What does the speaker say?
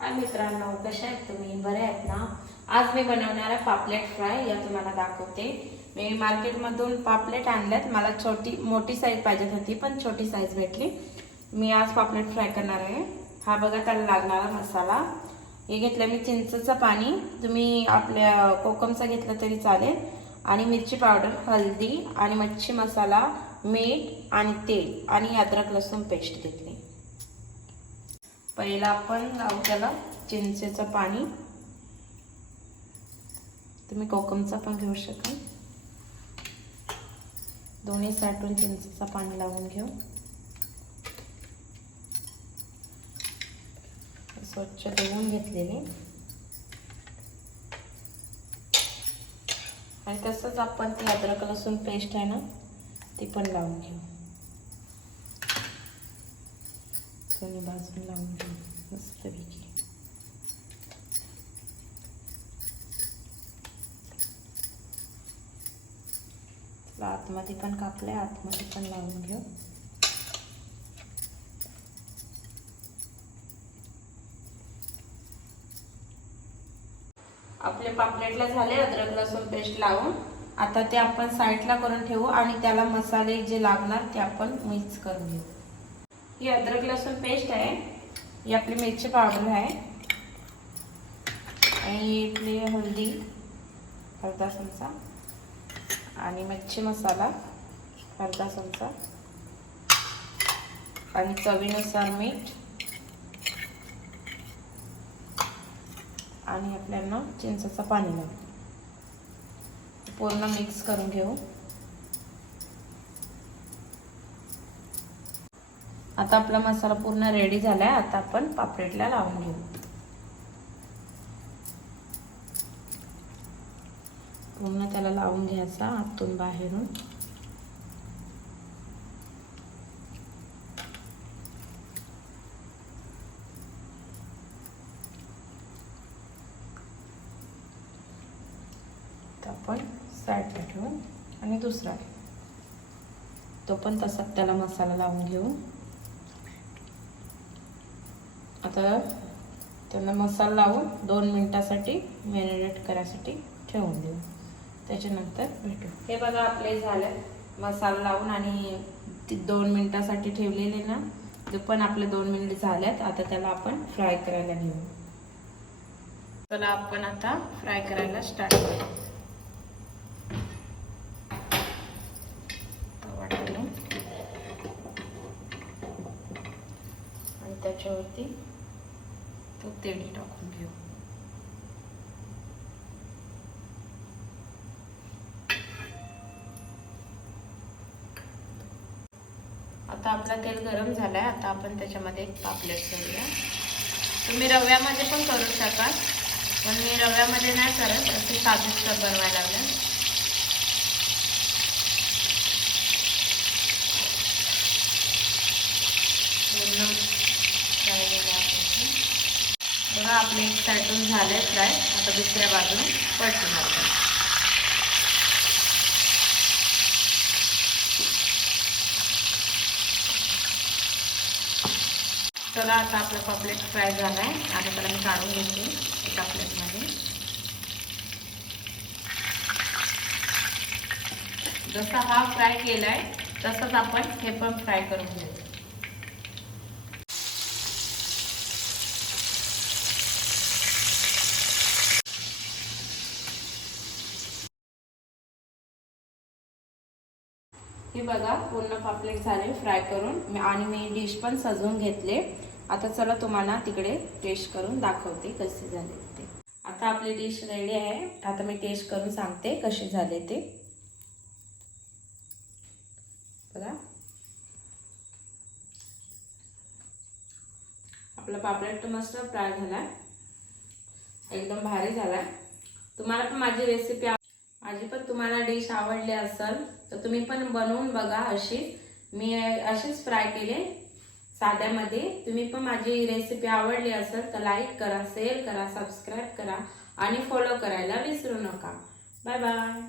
हाय मित्रांनो कशा आहेत तुम्ही? बरे आहेत ना? आज मी बनवणार आहे पापलेट फ्राय या तुम्हाला दाखवते. मी मार्केटमधून पापलेट आणल्यात मला छोटी मोठी साईज पाहिजे होती पण छोटी साईज भेटली. मी आज पापलेट फ्राय करणार आहे. हा बघा त्याला लागणारा मसाला. हे घेतलं मी चिंचचं पाणी. तुम्ही आपल्या कोकमचं घेतलं तरी चालेल. आणि मिरची पावडर हळदी आणि मच्छी मसाला मीठ आणि तेल. आणि अद्रक लसूण पेस्ट घेतली. पहिला आपण लावू त्याला चिंचेचं पाणी. तुम्ही कोकमचा पण घेऊ शकाल. दोन्ही साठून चिंचेचं पाणी लावून घेऊ. स्वच्छ धुवून घेतलेले. आणि तसंच आपण ती अद्रक लसूण पेस्ट आहे ना ती पण लावून घेऊ. दोन्ही बाजून लावून घेऊ मस्तपैकी आतमध्ये पण कापले आतमध्ये पण लावून घेऊ आपले पापलेटला झाले अद्रक लसूण पेस्ट लावून. आता ते आपण साईडला करून ठेवू आणि त्याला मसाले जे लागणार ते आपण मिक्स करून घेऊ. ही अद्रक लसूण पेस्ट आहे ही आपली मिरची पावडर आहे आणि इथली हळदी अर्धा चमचा आणि मच्छी मसाला अर्धा चमचा आणि चवीनुसार मीठ आणि आपल्याला चिंचाचं पाणी लागतं पूर्ण मिक्स करून घेऊ. आता आपला मसाला पूर्ण रेडी झालाय. आता आपण पापलेटला लावून घेऊ. पूर्ण त्याला लावून घ्यायचा आतून बाहेरून. आपण साईडला ठेवून आणि दुसरा. तो पण तसाच त्याला मसाला लावून घेऊ. तर त्यांना मसाला लावून दोन मिनटासाठी मॅरिनेट करायसाठी ठेवून देऊ. त्याच्यानंतर भेटू. हे बघा आपले झालं. मसाला लावून आणि ती दोन मिनटासाठी ठेवलेले ना ते पण आपले दोन मिनिट झाल्यात आता त्याला आपण फ्राय करायला घेऊ. त्याला आपण आता फ्राय करायला स्टार्ट करू. आणि त्याच्यावरती तो तेल टाकून घेऊ आता आपला तेल गरम झालाय. आता आपण त्याच्यामध्ये एक पापलेट करूया. तुम्ही रव्यामध्ये पण करू शकाल पण मी रव्यामध्ये नाही करत असे स्वादिष्ट बनवायला लागलं पूर्ण फ्राय केलं आपण बघा आपले एक साईडून झाले फ्राय आता दुसऱ्या बाजून पलटून आपण चला आता आपलं पापलेट फ्राय आहे आता त्याला मी काढून घेते एका प्लेटमध्ये जसा हा फ्राय केलाय तसंच आपण हे पण फ्राय करून घ्यायचं हे बघा पूर्ण पापलेट झाले. फ्राय करून आणि मी डिश पण सजवून घेतले. आता चला तुम्हाला तिकडे टेस्ट करून दाखवते कसे झाले ते. आता आपली डिश रेडी आहे. आता मी टेस्ट करून सांगते कसे झाले ते. बघा. आपला पापलेट तर मस्त फ्राय झाला एकदम भारी झाला तुम्हाला पण माझी रेसिपी माझी पण तुम्हाला डिश आवडली असेल तर तुम्ही पण बनवून बघा अशी. मी अशीच फ्राय केले साध्यामध्ये. तुम्ही पण माझी रेसिपी आवडली असेल तर लाईक करा शेअर करा सबस्क्राईब करा आणि फॉलो करायला विसरू नका. Bye bye